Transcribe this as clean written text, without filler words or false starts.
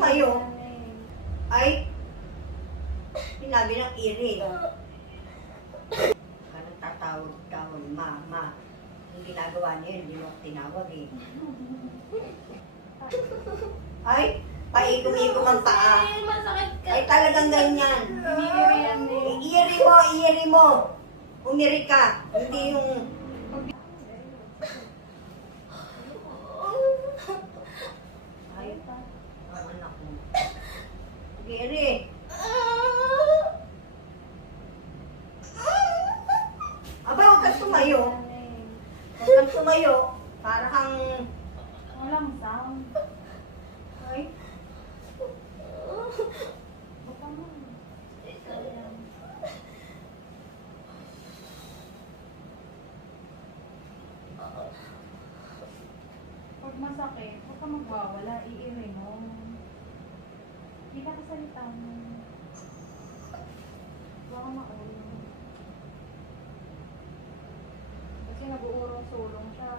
tumayo. Ay, sinabi ng iri. Parang tatawag-tawag, ma. Yung ginagawa niya, hindi mo tinawag eh. Ay, paikom-ikom ang paa. Masakit ka. Ay, talagang ganyan. Umiiri yan eh. Iiri mo. Umiri ka. Hindi yung... Ay, ang anak mo. Iri. Aba, huwag kang tumayo. Huwag kang tumayo. Para kang... Walang sound. Ay, Baka mo. Pag masakit, huwag ka magwawala, iiri mo. Hindi ka kasalita mo. Baka makulong. Kasi nag-uurong sulong siya.